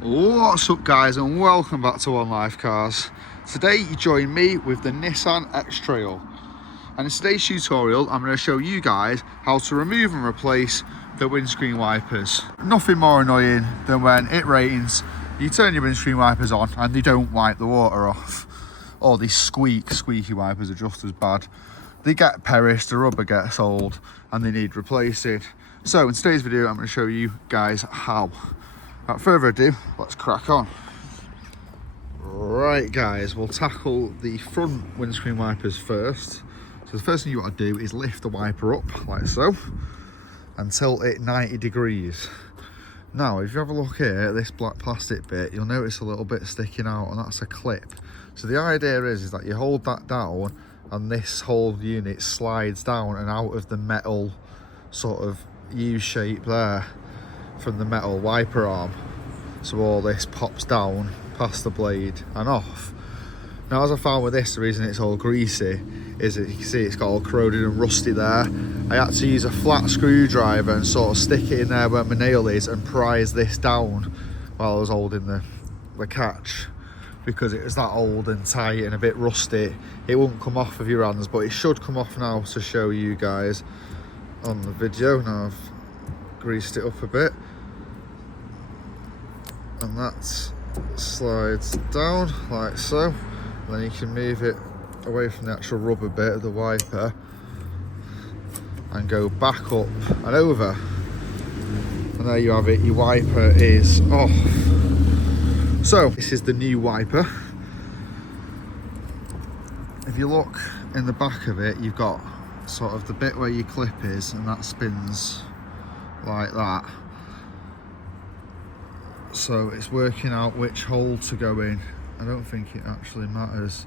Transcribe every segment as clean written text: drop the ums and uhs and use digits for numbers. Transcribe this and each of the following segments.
What's up guys, and welcome back to One Life Cars. Today you join me with the Nissan X-Trail, and in today's tutorial I'm going to show you guys how to remove and replace the windscreen wipers. Nothing more annoying than when it rains, you turn your windscreen wipers on and they don't wipe the water off, or these squeaky wipers are just as bad. They get perished, the rubber gets old and they need replacing. So in today's video I'm going to show you guys how. Without further ado, let's crack on. Right guys, we'll tackle the front windscreen wipers first. So the first thing you want to do is lift the wiper up like so and tilt it 90 degrees. Now if you have a look here at this black plastic bit, you'll notice a little bit sticking out, and that's a clip. So the idea is that you hold that down and this whole unit slides down and out of the metal sort of U shape there from the metal wiper arm, so all this pops down past the blade and off. Now as I found with this, the reason it's all greasy is that you can see it's got all corroded and rusty there. I had to use a flat screwdriver and sort of stick it in there where my nail is and prise this down while I was holding the catch, because it was that old and tight and a bit rusty. It won't come off of your hands, but it should come off now to show you guys on the video. Now I've greased it up a bit, and that slides down like so, and then you can move it away from the actual rubber bit of the wiper and go back up and over, and there you have it, your wiper is off. So this is the new wiper. If you look in the back of it, you've got sort of the bit where your clip is, and that spins like that. So it's working out which hole to go in. I don't think it actually matters.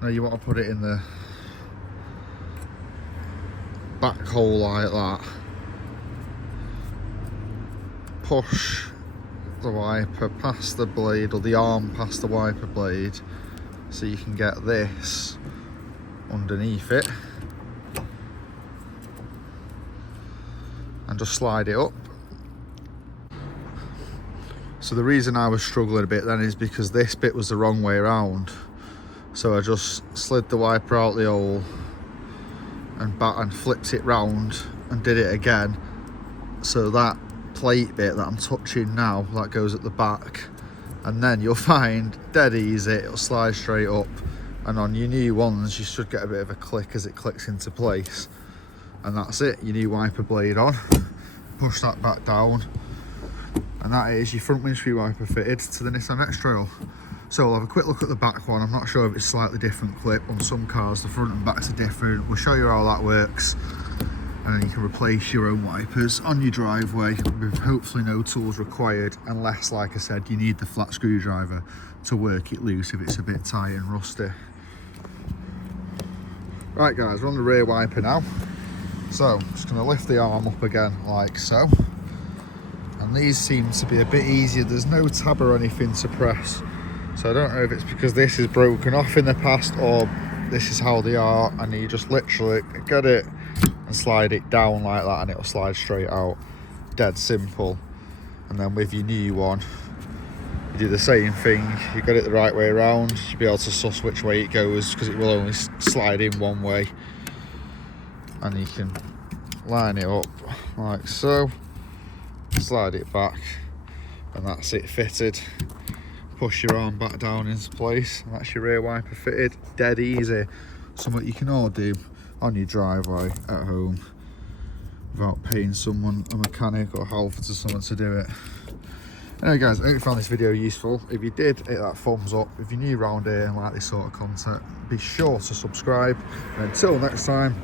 No, you want to put it in the back hole like that. Push the wiper past the blade, or the arm past the wiper blade, so you can get this underneath it, and just slide it up. So the reason I was struggling a bit then is because this bit was the wrong way around. So I just slid the wiper out the hole and flipped it round and did it again. So that plate bit that I'm touching now, that goes at the back, and then you'll find dead easy, it'll slide straight up, and on your new ones you should get a bit of a click as it clicks into place, and that's it, your new wiper blade on. Push that back down, and that is your front windscreen wiper fitted to the Nissan X-Trail. So we'll have a quick look at the back one. I'm not sure if it's slightly different clip. On some cars the front and backs are different. We'll show you how that works, and then you can replace your own wipers on your driveway with hopefully no tools required, unless, like I said, you need the flat screwdriver to work it loose if it's a bit tight and rusty. Right guys, we're on the rear wiper now. So just going to lift the arm up again like so. And these seem to be a bit easier. There's no tab or anything to press. So I don't know if it's because this is broken off in the past, or this is how they are, and you just literally get it and slide it down like that and it'll slide straight out. Dead simple. And then with your new one, you do the same thing. You got it the right way around, you'll be able to suss which way it goes, because it will only slide in one way. And you can line it up like so, slide it back, and that's it fitted. Push your arm back down into place, and that's your rear wiper fitted. Dead easy. Something you can all do on your driveway at home without paying someone, a mechanic or Halfords or someone to do it. Anyway guys, I hope you found this video useful. If you did, hit that thumbs up. If you're new around here and like this sort of content, be sure to subscribe, and until next time,